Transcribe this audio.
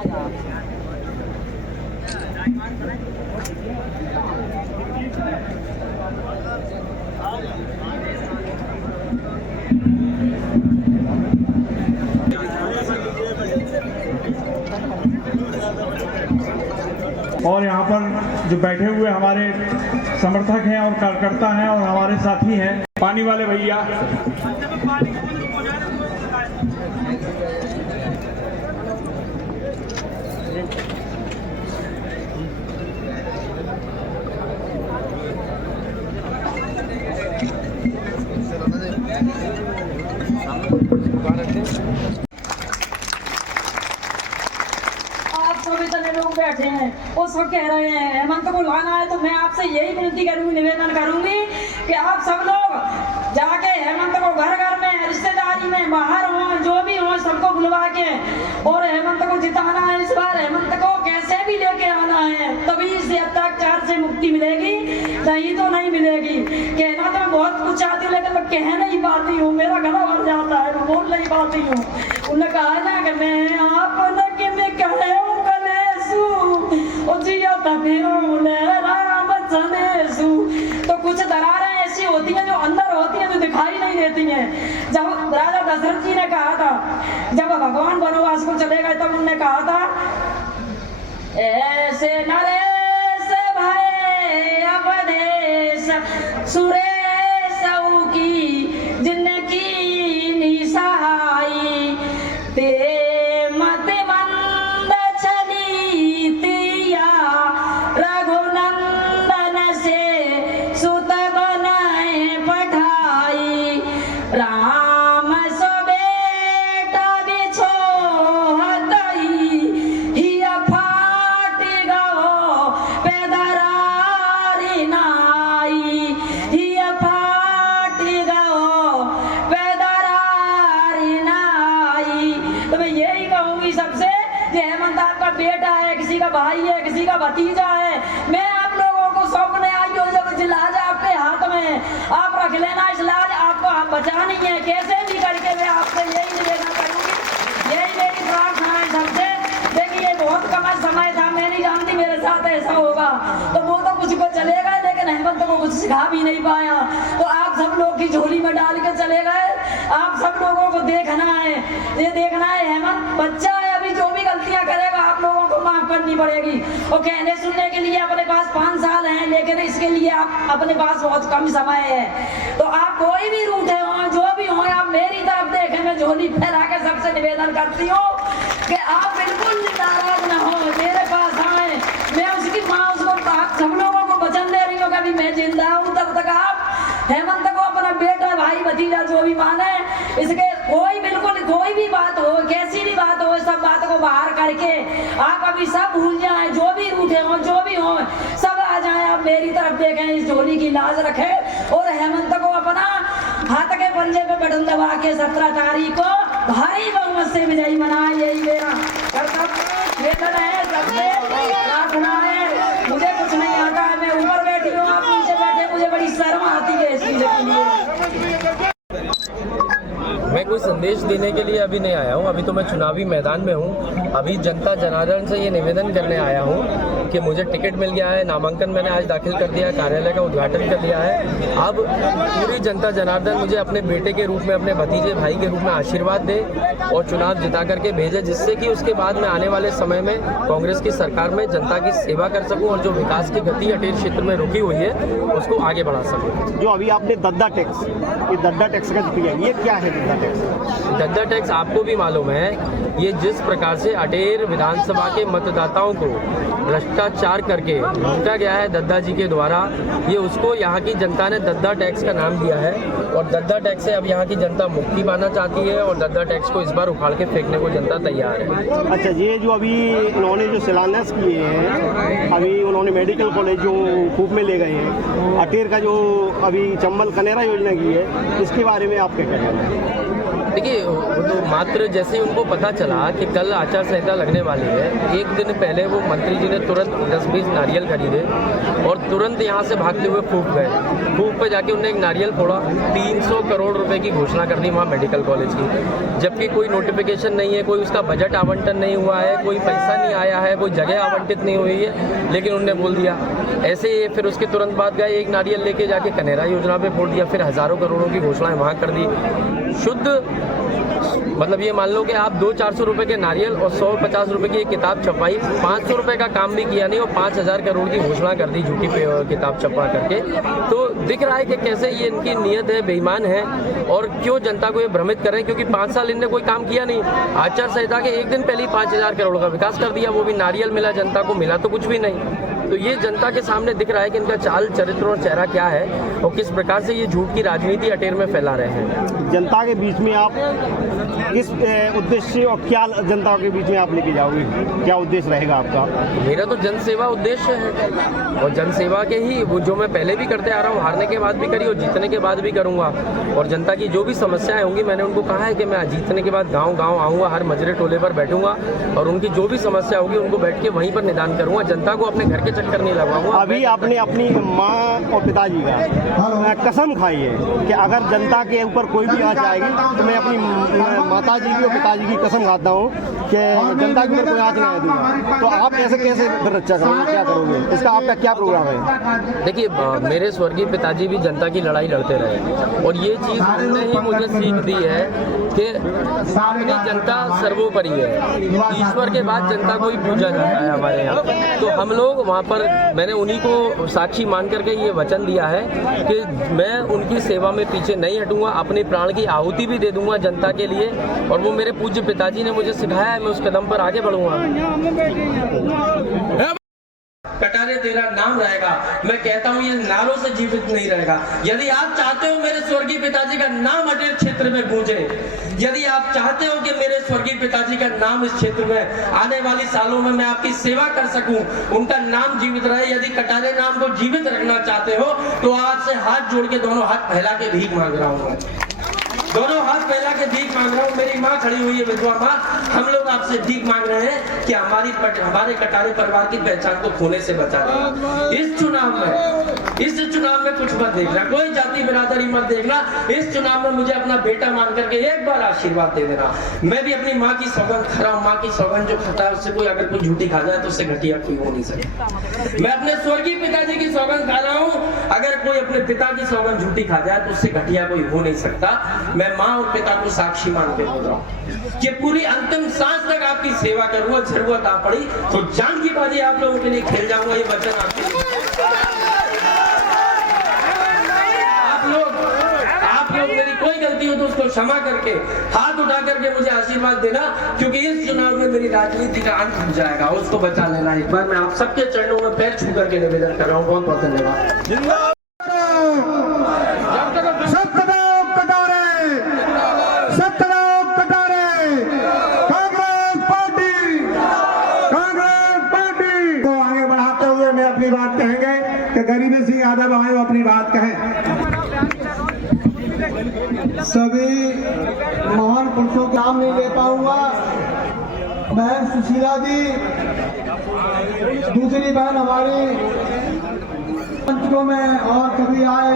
और यहाँ पर जो बैठे हुए हमारे समर्थक हैं और कार्यकर्ता हैं और हमारे साथी हैं, पानी वाले भैया, लोग बैठे हैं वो सब कह रहे हैं हेमंत को लाना है, तो मैं आपसे यही विनती करूंगी, निवेदन करूंगी कि आप सब लोग जाके हेमंत को घर घर में, रिश्तेदारी में, बाहर हो, जो भी हो, सबको बुलवा के और हेमंत को जिताना है। इस बार हेमंत को कैसे भी लेके आना है, तभी इस अत्याचार से मुक्ति मिलेगी, नहीं तो नहीं मिलेगी। कहना तो मैं बहुत कुछ चाहती हूँ, लेकिन मैं कह नहीं पाती हूँ, मेरा गला भर जाता है, मैं बोल नहीं पाती हूँ। उन्होंने कहा ना कि मैं आप तो कुछ दरारें ऐसी होती हैं जो अंदर होती हैं, जो दिखाई नहीं देती हैं। जब राजा दशरथ जी ने कहा था, जब भगवान वनवास को चले गए, तब उन्होंने कहा था ऐसे नरेश भय अवधेश सुरेश की जिनकी निसहाई ते बेटा है, किसी का भाई है, किसी का भतीजा है। मैं आप लोगों को सौंपने आई हूँ, जब लाज आपके हाथ में, आप रख लेना इस लाज, आपको बचानी है कैसे भी करके। मैं आपसे यही निवेदन करूंगी, यही मेरी प्रार्थना है सबसे। देखिए बहुत कम समय था, मैं नहीं जानती मेरे साथ ऐसा होगा, तो वो तो कुछ को चलेगा, लेकिन हेमंत को कुछ सिखा भी नहीं पाया। तो आप सब लोग की झोली में डाल के चले गए। आप सब लोगों को देखना है, ये देखना है हेमंत बच्चा है, अभी जो भी गलतियां करेगा आप लोगों को माफ करनी पड़ेगी। और कहने सुनने के लिए अपने पास 5 साल हैं, लेकिन इसके लिए आप अपने पास बहुत कम समय है। तो आप कोई भी रूठे हो, जो भी हो, आप मेरी तरफ देखें, मैं झोली फैला के सबसे निवेदन करती हूँ कि आप बिल्कुल नाराज न हो, मेरे पास आए। मैं उसकी माँ, उसको सब लोगों को वचन दे रही हूँ कि अभी मैं जिंदा हूँ, तब तक आप हेमंत को अपना बेटा, भाई, भतीजा जो भी माने, इसके कोई बिल्कुल कोई भी बात हो, कैसी भी बात हो, सब बात को बाहर करके आप अभी सब भूल जाए। जो भी रूठे हो, जो भी हो, सब आ जाए, आप मेरी तरफ देखें, इस झोली की लाज रखें और हेमंत को अपना हाथ के पंजे पे बटन दबा के 17 तारीख को भारी बहुमत से विजयी बनाए। यही मेरा कर्तव्य वेतन है, सबसे प्रार्थना है। मुझे कुछ नहीं आता है, मैं ऊपर बैठी हूँ, आप नीचे बैठे, मुझे बड़ी शर्म आती है इस चीज के लिए। मैं कोई संदेश देने के लिए अभी नहीं आया हूँ, अभी तो मैं चुनावी मैदान में हूँ। अभी जनता जनार्दन से ये निवेदन करने आया हूँ कि मुझे टिकट मिल गया है, नामांकन मैंने आज दाखिल कर दिया, कार्यालय का उद्घाटन कर लिया है। अब पूरी जनता जनार्दन मुझे अपने बेटे के रूप में, अपने भतीजे भाई के रूप में आशीर्वाद दे और चुनाव जिता करके भेजे, जिससे कि उसके बाद में आने वाले समय में कांग्रेस की सरकार में जनता की सेवा कर सकूँ और जो विकास की गति अटेर क्षेत्र में रुकी हुई है उसको आगे बढ़ा सकूँ। जो अभी आपने दद्दा टैक्स, ये दद्दा टैक्स का जिक्र किया, ये क्या है दद्दा टैक्स? दद्दा टैक्स आपको भी मालूम है, ये जिस प्रकार से अटेर विधानसभा के मतदाताओं को भ्रष्टाचार करके लूटा गया है दद्दा जी के द्वारा, ये उसको यहाँ की जनता ने दद्दा टैक्स का नाम दिया है। और दद्दा टैक्स से अब यहाँ की जनता मुक्ति पाना चाहती है और दद्दा टैक्स को इस बार उखाड़ के फेंकने को जनता तैयार है। अच्छा, ये जो अभी उन्होंने जो शिलान्यास किए हैं, अभी उन्होंने मेडिकल कॉलेज जो खूब में ले गए हैं, अटेर का जो अभी चंबल कनेरा योजना की है, इसके बारे में आप क्या कहेंगे? देखिए, वो तो मात्र जैसे ही उनको पता चला कि कल आचार संहिता लगने वाली है, एक दिन पहले वो मंत्री जी ने तुरंत 10-20 नारियल खरीदे और तुरंत यहाँ से भागते हुए फूक गए। फूक पे जाके उन्होंने एक नारियल फोड़ा, 300 करोड़ रुपए की घोषणा कर दी वहाँ मेडिकल कॉलेज की, जबकि कोई नोटिफिकेशन नहीं है, कोई उसका बजट आवंटन नहीं हुआ है, कोई पैसा नहीं आया है, कोई जगह आवंटित नहीं हुई है, लेकिन उन्होंने बोल दिया। ऐसे ही फिर उसके तुरंत बाद गए, एक नारियल लेके जाके कनेरा योजना पे फोड़ दिया, फिर हज़ारों करोड़ों की घोषणाएं वहाँ कर दी। शुद्ध मतलब ये मान लो कि आप 200-400 रुपए के नारियल और 150 रुपए की एक किताब छपवाई, 500 रुपए का काम भी किया नहीं और 5000 करोड़ की घोषणा कर दी झूठी किताब छपवा करके। तो दिख रहा है कि कैसे ये इनकी नीयत है, बेईमान है और क्यों जनता को ये भ्रमित कर रहे हैं, क्योंकि 5 साल इनने कोई काम किया नहीं। आचार संहिता के एक दिन पहले ही 5000 करोड़ का विकास कर दिया, वो भी नारियल मिला, जनता को मिला तो कुछ भी नहीं। तो ये जनता के सामने दिख रहा है कि इनका चाल चरित्र और चेहरा क्या है और किस प्रकार से ये झूठ की राजनीति अटेर में फैला रहे हैं। जनता के बीच में आप किस उद्देश्य और क्या जनता के बीच में आप लेके जाओगे, क्या उद्देश्य रहेगा आपका? मेरा तो जन सेवा उद्देश्य है और जन सेवा के ही वो जो मैं पहले भी करते आ रहा हूँ, हारने के बाद भी करी और जीतने के बाद भी करूँगा। और जनता की जो भी समस्याएं होंगी, मैंने उनको कहा है कि मैं जीतने के बाद गाँव आऊँगा, हर मजरे टोले पर बैठूंगा और उनकी जो भी समस्या होगी उनको बैठ के वहीं पर निदान करूँगा। जनता को अपने घर के चक्कर नहीं लगाऊंगा। अभी आपने अपनी माँ और पिताजी का कसम खाई है कि अगर जनता के ऊपर कोई भी आँच आएगी तो मैं अपनी माताजी की और पिताजी की कसम खाता हूँ कि जनता के ऊपर कोई आँच नहीं दूंगा। तो आप कैसे रक्षा करोगे, क्या करोगे, इसका आपका क्या प्रोग्राम है? देखिए, मेरे स्वर्गीय पिताजी भी जनता की लड़ाई लड़ते रहे और ये चीज़ उन्होंने ही मुझे सीख दी है कि अपनी जनता सर्वोपरि है, ईश्वर के बाद जनता को ही पूजा जाता है हमारे यहाँ। तो हम लोग वहाँ पर, मैंने उन्हीं को साक्षी मान करके ये वचन दिया है कि मैं उनकी सेवा में पीछे नहीं हटूंगा, अपने प्राण की आहुति भी दे दूंगा जनता के लिए। और वो मेरे पूज्य पिताजी ने मुझे सिखाया है, मैं उस कदम पर आगे बढ़ूंगा। कटारे तेरा नाम रहेगा, मैं कहता हूँ ये नारों से जीवित नहीं रहेगा। यदि आप चाहते हो मेरे स्वर्गीय पिताजी का नाम अटेर क्षेत्र में गूंजे, यदि आप चाहते हो कि मेरे स्वर्गीय पिताजी का नाम इस क्षेत्र में आने वाली सालों में मैं आपकी सेवा कर सकूं, उनका नाम जीवित रहे, यदि कटारे नाम को जीवित रखना चाहते हो तो आज से हाथ जोड़ के दोनों हाथ फैला के भीख मांग रहा हूँ, दोनों हाथ फैला के भीख मांग रहा हूँ। मेरी माँ खड़ी हुई है, विधवा माँ, हम लोग आपसे भीख मांग रहे हैं कि हमारे कटारे परिवार की पहचान को खोने से बचा दें। इस चुनाव में कुछ मत देखना, कोई जाति बिरादरी मत देखना। इस चुनाव में मुझे अपना बेटा मान करके एक बार आशीर्वाद दे देना। मैं भी अपनी माँ की सौगंध खा रहा हूँ, माँ की सौगंध जो खाता है उससे कोई अगर कोई झूठी खा जाए तो उससे घटिया कोई हो नहीं सकता। मैं अपने स्वर्गीय पिताजी की सौगंध खा रहा हूँ, अगर कोई अपने पिता की सौगंध झूठी खा जाए तो उससे घटिया कोई हो नहीं सकता। मैं माँ और पिता को साक्षी मान के बोल रहा हूँ कि पूरी अंतिम सांस तक आपकी सेवा करूंगा। जरूरत आ पड़ी तो जान की बाजी आप लोगों के लिए खेल जाऊंगा, ये वचन आपके। आप लोग मेरी कोई गलती हो तो उसको क्षमा करके हाथ उठा करके मुझे आशीर्वाद देना, क्योंकि इस चुनाव में मेरी राजनीति का अंत हो जाएगा, उसको बचा लेना। एक बार मैं आप सबके चरणों में पैर छू करके निवेदन कर रहा हूँ। बहुत बहुत धन्यवाद। बात कहेंगे कि गरीबी सिंह यादव आए अपनी बात कहें। सभी महान पुरुषों का नाम नहीं ले पाऊंगा। बहन सुशीला जी, दूसरी बहन हमारी मंचों में और सभी आए।